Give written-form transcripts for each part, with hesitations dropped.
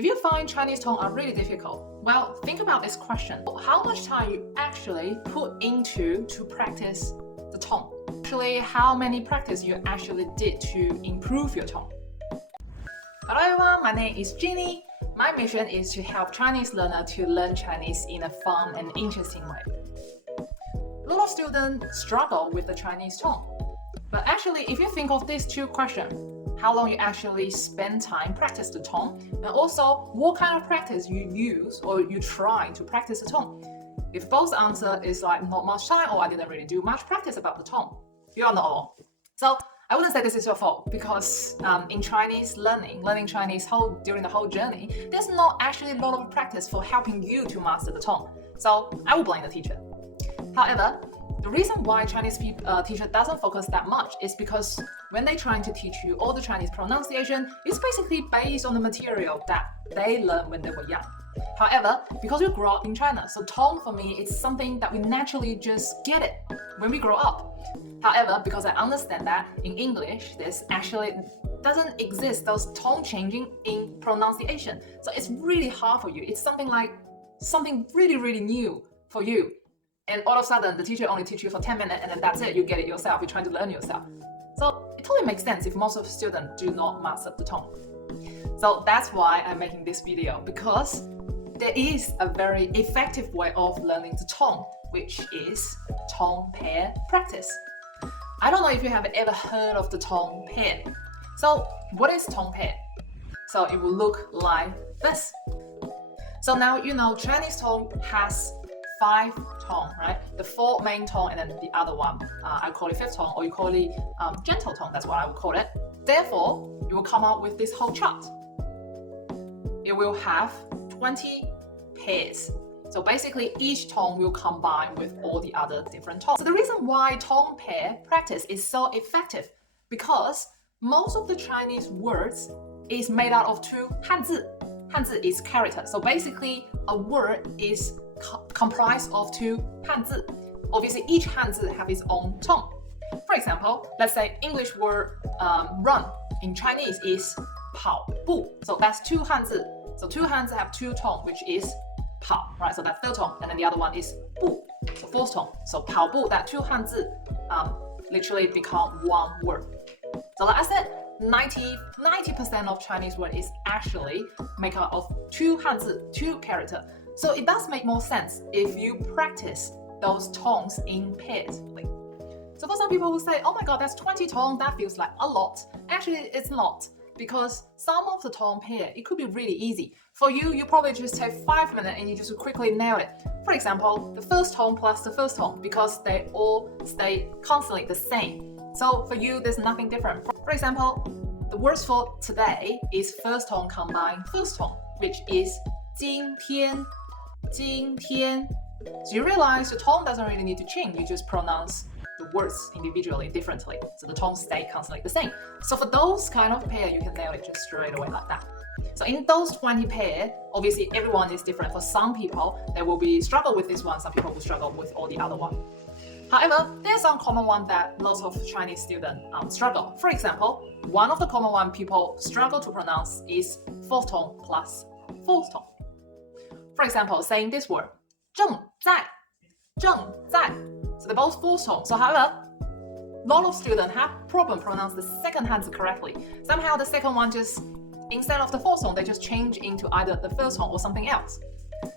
If you find Chinese tone are really difficult, well, think about this question. How much time you actually put into to practice the tone? Actually, how many practice you actually did to improve your tone? Hello everyone, my name is Jenny. My mission is to help Chinese learners to learn Chinese in a fun and interesting way. A lot of students struggle with the Chinese tone. But actually, if you think of these two questions, how long you actually spend time practice the tone, and also what kind of practice you use or you try to practice the tone. If both answer is like not much time or I didn't really do much practice about the tone, you are not alone. So I wouldn't say this is your fault because in Chinese learning Chinese during the whole journey, there's not actually a lot of practice for helping you to master the tone. So I will blame the teacher. However, the reason why Chinese teacher doesn't focus that much is because when they're trying to teach you all the Chinese pronunciation, it's basically based on the material that they learned when they were young. However, because we grew up in China, so tone for me is something that we naturally just get it when we grow up. However, because I understand that in English, this actually doesn't exist, those tone changing in pronunciation. So it's really hard for you. It's something really, really new for you. And all of a sudden, the teacher only teach you for 10 minutes and then that's it, you get it yourself, you're trying to learn yourself. So it totally makes sense if most of the students do not master the tone. So that's why I'm making this video, because there is a very effective way of learning the tone, which is tone pair practice. I don't know if you have ever heard of the tone pair. So what is tone pair? So it will look like this. So now you know Chinese tone has 5 tone, right? The 4 main tone and then the other one, I call it 5th tone, or you call it gentle tone, that's what I would call it. Therefore, you will come out with this whole chart. It will have 20 pairs. So basically each tone will combine with all the other different tones. So the reason why tone pair practice is so effective, because most of the Chinese words is made out of 2 Hanzi. Hanzi is character. So basically a word is comprised of 2 Hanzi. Obviously each Hanzi have its own tone. For example, let's say English word run in Chinese is 跑步. So that's 2 Hanzi. So 2 Hanzi have 2 tone, which is 跑, right? So that's 3rd tone, and then the other one is 步, so 4th tone. So 跑步, that 2 Hanzi literally become one word. So like I said, 90% of Chinese word is actually made up of 2 Hanzi, 2 character. So it does make more sense if you practice those tones in pairs. So for some people who say, oh my god, that's 20 tones, that feels like a lot. Actually, it's not. Because some of the tone pair, it could be really easy. For you, you probably just take 5 minutes and you just quickly nail it. For example, the 1st tone plus the 1st tone, because they all stay constantly the same. So for you, there's nothing different. For example, the words for today is 1st tone combined 1st tone, which is 今天, 今天. So you realize the tone doesn't really need to change, you just pronounce the words individually differently. So the tones stay constantly the same. So for those kind of pair, you can nail it just straight away like that. So in those 20 pair, obviously everyone is different. For some people, they will be struggle with this one, some people will struggle with all the other one. However, there's some common one that lots of Chinese students struggle. For example, one of the common one people struggle to pronounce is 4th tone plus 4th tone. For example, saying this word, 正在, 正在. So they're both 4th tone. So however, a lot of students have problem pronounce the 2nd Hanzi correctly. Somehow the second one just, instead of the 4th tone, they just change into either the 1st tone or something else.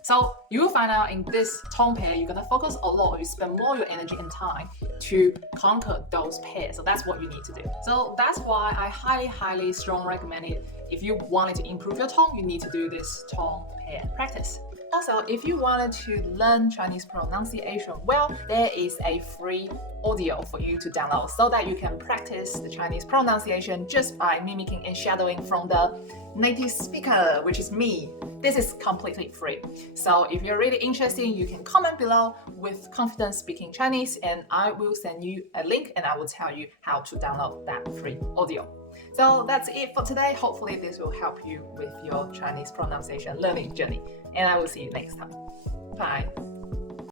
So you will find out in this tone pair, you're gonna focus a lot, or you spend more your energy and time to conquer those pairs. So that's what you need to do. So that's why I highly strongly recommend it. If you wanted to improve your tone, you need to do this tone pair practice. Also, if you wanted to learn Chinese pronunciation well, there is a free audio for you to download so that you can practice the Chinese pronunciation just by mimicking and shadowing from the native speaker, which is me. This is completely free. So if you're really interested, you can comment below with confidence speaking Chinese, and I will send you a link and I will tell you how to download that free audio. So that's it for today. Hopefully this will help you with your Chinese pronunciation learning journey. And I will see you next time. Bye.